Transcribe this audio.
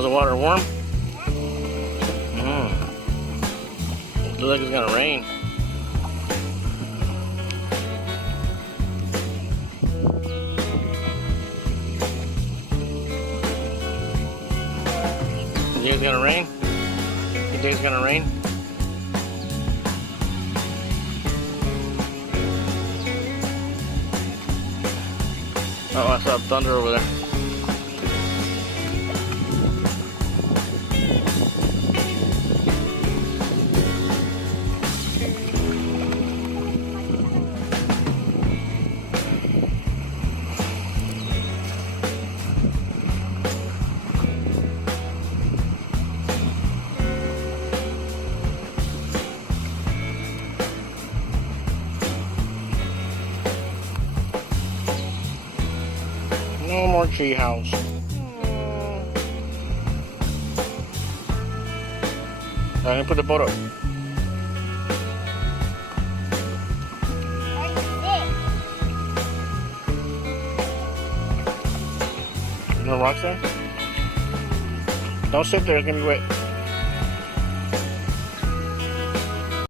How's the water? Warm? Looks like it's gonna rain. You think it's gonna rain? You think it's gonna rain? Oh, I saw thunder over there. No more tree house. I'm gonna put the boat up. No rocks there? Don't sit there, it's gonna be wet.